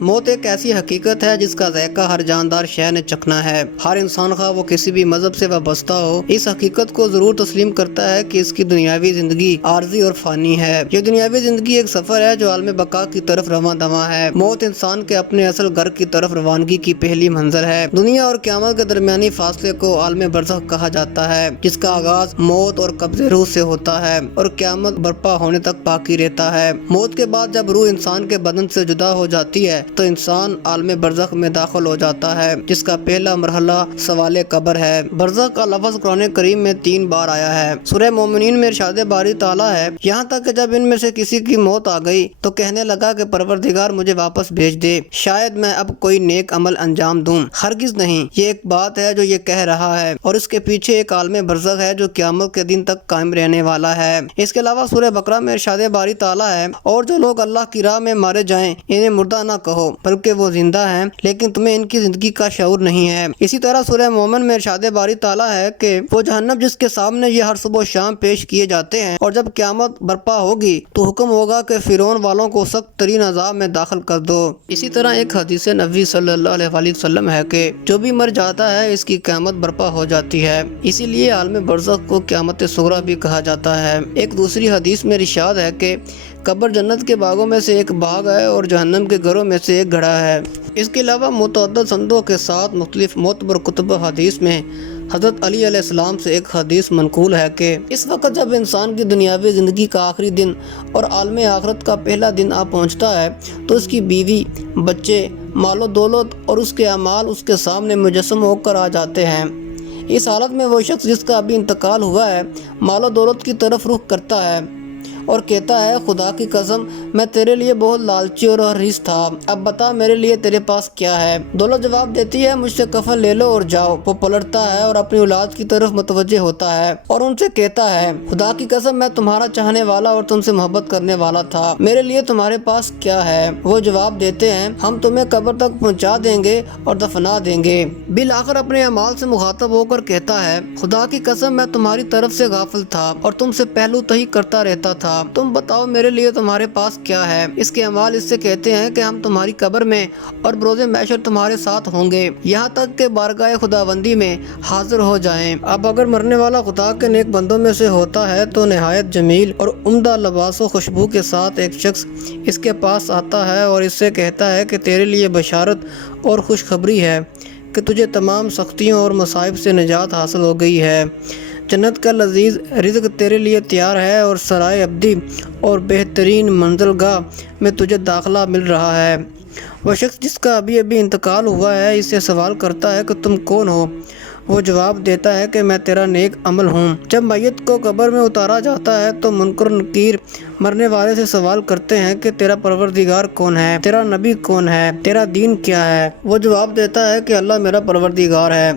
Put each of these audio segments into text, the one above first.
موت ایک ایسی حقیقت ہے جس کا ذائقہ ہر جاندار شے نے چکھنا ہے۔ ہر انسان خواہ وہ کسی بھی مذہب سے وابستہ ہو، اس حقیقت کو ضرور تسلیم کرتا ہے کہ اس کی دنیاوی زندگی عارضی اور فانی ہے۔ یہ دنیاوی زندگی ایک سفر ہے جو عالم بقا کی طرف رواں دواں ہے۔ موت انسان کے اپنے اصل گھر کی طرف روانگی کی پہلی منزل ہے۔ دنیا اور قیامت کے درمیانی فاصلے کو عالم برزخ کہا جاتا ہے، جس کا آغاز موت اور قبض روح سے ہوتا ہے اور قیامت برپا ہونے تک باقی رہتا ہے۔ موت کے بعد جب روح انسان کے بدن سے جدا ہو جاتی ہے تو انسان عالم برزخ میں داخل ہو جاتا ہے، جس کا پہلا مرحلہ سوال قبر ہے۔ برزخ کا لفظ قرآن کریم میں 3 بار آیا ہے۔ سورہ مومنین میں ارشاد باری تعالیٰ ہے، یہاں تک کہ جب ان میں سے کسی کی موت آ گئی تو کہنے لگا کہ پروردگار مجھے واپس بھیج دے، شاید میں اب کوئی نیک عمل انجام دوں۔ ہرگز نہیں، یہ ایک بات ہے جو یہ کہہ رہا ہے اور اس کے پیچھے ایک عالم برزخ ہے جو قیامت کے دن تک قائم رہنے والا ہے۔ اس کے علاوہ سورہ بقرہ میں ارشاد باری تعالیٰ ہے، اور جو لوگ اللہ کی راہ میں مارے جائیں انہیں مردہ نہ کہو بلکہ وہ زندہ ہیں، لیکن تمہیں ان کی زندگی کا شعور نہیں ہے۔ اسی طرح سورہ مومن میں ارشاد باری تعالیٰ ہے کہ وہ جہنم جس کے سامنے یہ ہر صبح و شام پیش کیے جاتے ہیں، اور جب قیامت برپا ہوگی تو حکم ہوگا کہ فرعون والوں کو سخت ترین عذاب میں داخل کر دو۔ اسی طرح ایک حدیث نبوی صلی اللہ علیہ وآلہ وسلم ہے کہ جو بھی مر جاتا ہے اس کی قیامت برپا ہو جاتی ہے، اسی لیے عالم برزخ کو قیامت صغریٰ بھی کہا جاتا ہے۔ ایک دوسری حدیث میں ارشاد ہے کہ قبر جنت کے باغوں میں سے ایک باغ ہے اور جہنم کے گھروں میں سے ایک گڑھا ہے۔ اس کے علاوہ متعدد سندوں کے ساتھ مختلف معتبر کتب حدیث میں حضرت علی علیہ السلام سے ایک حدیث منقول ہے کہ اس وقت جب انسان کی دنیاوی زندگی کا آخری دن اور عالم آخرت کا پہلا دن آ پہنچتا ہے تو اس کی بیوی، بچے، مال و دولت اور اس کے اعمال اس کے سامنے مجسم ہو کر آ جاتے ہیں۔ اس حالت میں وہ شخص جس کا ابھی انتقال ہوا ہے مال و دولت کی طرف رخ کرتا ہے اور کہتا ہے، خدا کی قسم میں تیرے لیے بہت لالچی اور حریص تھا، اب بتا میرے لیے تیرے پاس کیا ہے۔ دولت جواب دیتی ہے، مجھ سے کفن لے لو اور جاؤ۔ وہ پلٹتا ہے اور اپنی اولاد کی طرف متوجہ ہوتا ہے اور ان سے کہتا ہے، خدا کی قسم میں تمہارا چاہنے والا اور تم سے محبت کرنے والا تھا، میرے لیے تمہارے پاس کیا ہے؟ وہ جواب دیتے ہیں، ہم تمہیں قبر تک پہنچا دیں گے اور دفنا دیں گے۔ بالآخر اپنے اعمال سے مخاطب ہو کر کہتا ہے، خدا کی قسم میں تمہاری طرف سے غافل تھا اور تم سے پہلو تہی کرتا رہتا تھا، تم بتاؤ میرے لیے تمہارے پاس کیا ہے؟ اس کے اعمال اس سے کہتے ہیں کہ ہم تمہاری قبر میں اور بروز محشر تمہارے ساتھ ہوں گے، یہاں تک کہ بارگاہ خداوندی میں حاضر ہو جائیں۔ اب اگر مرنے والا خدا کے نیک بندوں میں سے ہوتا ہے تو نہایت جمیل اور عمدہ لباس و خوشبو کے ساتھ ایک شخص اس کے پاس آتا ہے اور اس سے کہتا ہے کہ تیرے لیے بشارت اور خوشخبری ہے کہ تجھے تمام سختیوں اور مصائب سے نجات حاصل ہو گئی ہے، جنت کا لذیذ رزق تیرے لیے تیار ہے اور سرائے ابدی اور بہترین منزلگاہ میں تجھے داخلہ مل رہا ہے۔ وہ شخص جس کا ابھی انتقال ہوا ہے اس سے سوال کرتا ہے کہ تم کون ہو؟ وہ جواب دیتا ہے کہ میں تیرا نیک عمل ہوں۔ جب میت کو قبر میں اتارا جاتا ہے تو منکر نکیر مرنے والے سے سوال کرتے ہیں کہ تیرا پروردگار کون ہے؟ تیرا نبی کون ہے؟ تیرا دین کیا ہے؟ وہ جواب دیتا ہے کہ اللہ میرا پروردگار ہے،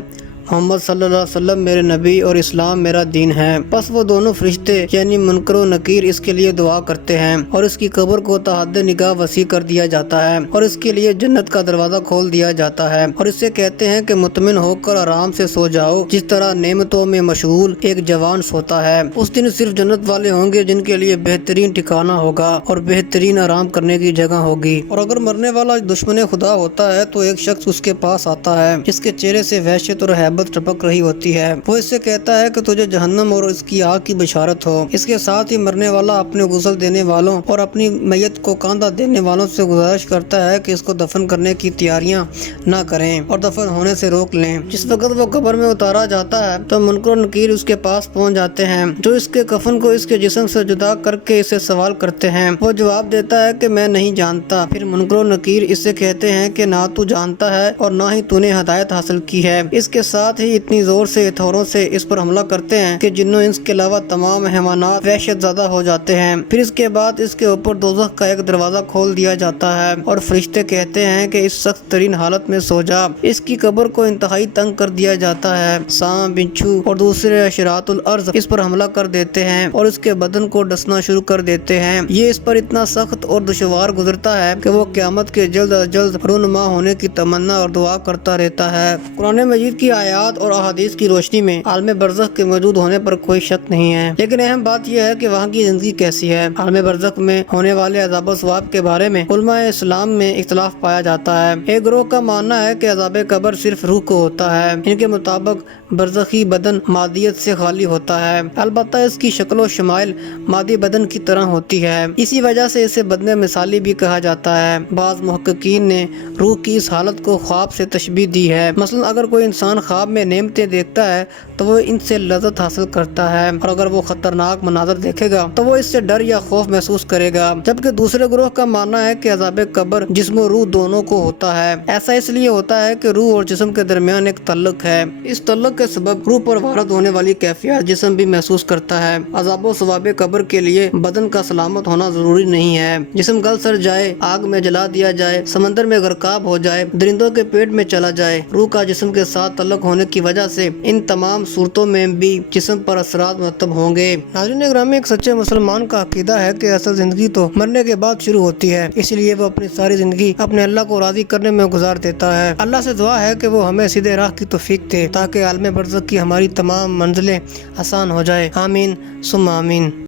محمد صلی اللہ علیہ وسلم میرے نبی اور اسلام میرا دین ہے۔ پس وہ دونوں فرشتے یعنی منکر و نکیر اس کے لیے دعا کرتے ہیں اور اس کی قبر کو تحت نگاہ وسیع کر دیا جاتا ہے اور اس کے لیے جنت کا دروازہ کھول دیا جاتا ہے اور اس سے کہتے ہیں کہ مطمئن ہو کر آرام سے سو جاؤ، جس طرح نعمتوں میں مشغول ایک جوان سوتا ہے۔ اس دن صرف جنت والے ہوں گے جن کے لیے بہترین ٹھکانہ ہوگا اور بہترین آرام کرنے کی جگہ ہوگی۔ اور اگر مرنے والا دشمن خدا ہوتا ہے تو ایک شخص اس کے پاس آتا ہے جس کے چہرے سے وحشت اور ٹپک رہی ہوتی ہے۔ وہ اس سے کہتا ہے کہ تجھے جہنم اور اس کی آگ کی بشارت ہو۔ اس کے ساتھ ہی مرنے والا اپنے غسل دینے والوں اور اپنی میت کو کاندھا دینے والوں سے گزارش کرتا ہے کہ اس کو دفن کرنے کی تیاریاں نہ کریں اور دفن ہونے سے روک لیں۔ جس وقت وہ قبر میں اتارا جاتا ہے تو منکر و نکیر اس کے پاس پہنچ جاتے ہیں، جو اس کے کفن کو اس کے جسم سے جدا کر کے اسے سوال کرتے ہیں۔ وہ جواب دیتا ہے کہ میں نہیں جانتا۔ پھر منکر و نکیر اس سے کہتے ہیں کہ نہ تو جانتا ہے اور نہ ہی تو نے ہدایت حاصل کی ہے۔ اس کے ساتھ ہی اتنی زور سے ہتھوڑوں سے اس پر حملہ کرتے ہیں کہ جن و انس کے علاوہ تمام حیوانات وحشت زدہ ہو جاتے ہیں۔ پھر اس کے بعد اس کے اوپر دوزخ کا ایک دروازہ کھول دیا جاتا ہے اور فرشتے کہتے ہیں کہ اس سخت ترین حالت میں سو جا۔ اس کی قبر کو انتہائی تنگ کر دیا جاتا ہے۔ سانپ، بچھو اور دوسرے حشرات الارض اس پر حملہ کر دیتے ہیں اور اس کے بدن کو ڈسنا شروع کر دیتے ہیں۔ یہ اس پر اتنا سخت اور دشوار گزرتا ہے کہ وہ قیامت کے جلد از جلد رونما ہونے کی تمنا اور دعا کرتا رہتا ہے۔ قرآن مجید کی آیات آیات اور احادیث کی روشنی میں عالم برزخ کے موجود ہونے پر کوئی شک نہیں ہے، لیکن اہم بات یہ ہے کہ وہاں کی زندگی کیسی ہے۔ عالم برزخ میں ہونے والے عذاب و ثواب کے بارے میں علماء اسلام میں اختلاف پایا جاتا ہے۔ ایک گروہ کا ماننا ہے کہ عذاب قبر صرف روح کو ہوتا ہے۔ ان کے مطابق برزخی بدن مادیت سے خالی ہوتا ہے، البتہ اس کی شکل و شمائل مادی بدن کی طرح ہوتی ہے، اسی وجہ سے اسے بدن مثالی بھی کہا جاتا ہے۔ بعض محققین نے روح کی اس حالت کو خواب سے تشبیہ دی ہے۔ مثلا اگر کوئی انسان خواب میں نعمتیں دیکھتا ہے تو وہ ان سے لذت حاصل کرتا ہے، اور اگر وہ خطرناک مناظر دیکھے گا تو وہ اس سے ڈر یا خوف محسوس کرے گا۔ جبکہ دوسرے گروہ کا ماننا ہے کہ عذاب قبر جسم و روح دونوں کو ہوتا ہے۔ ایسا اس لیے ہوتا ہے کہ روح اور جسم کے درمیان ایک تعلق ہے، اس تعلق کے سبب روح پر وارد ہونے والی کیفیت جسم بھی محسوس کرتا ہے۔ عذاب و ثواب قبر کے لیے بدن کا سلامت ہونا ضروری نہیں ہے۔ جسم گل سڑ جائے، آگ میں جلا دیا جائے، سمندر میں غرقاب ہو جائے، درندوں کے پیٹ میں چلا جائے، روح کا جسم کے ساتھ تعلق ہونے کی وجہ سے ان تمام صورتوں میں بھی جسم پر اثرات مرتب ہوں گے۔ ناظرین گرامی، ایک سچے مسلمان کا عقیدہ ہے کہ اصل زندگی تو مرنے کے بعد شروع ہوتی ہے، اس لیے وہ اپنی ساری زندگی اپنے اللہ کو راضی کرنے میں گزار دیتا ہے۔ اللہ سے دعا ہے کہ وہ ہمیں سیدھے راہ کی توفیق دے تاکہ عالم برزخ کی ہماری تمام منزلیں آسان ہو جائے۔ آمین ثم آمین۔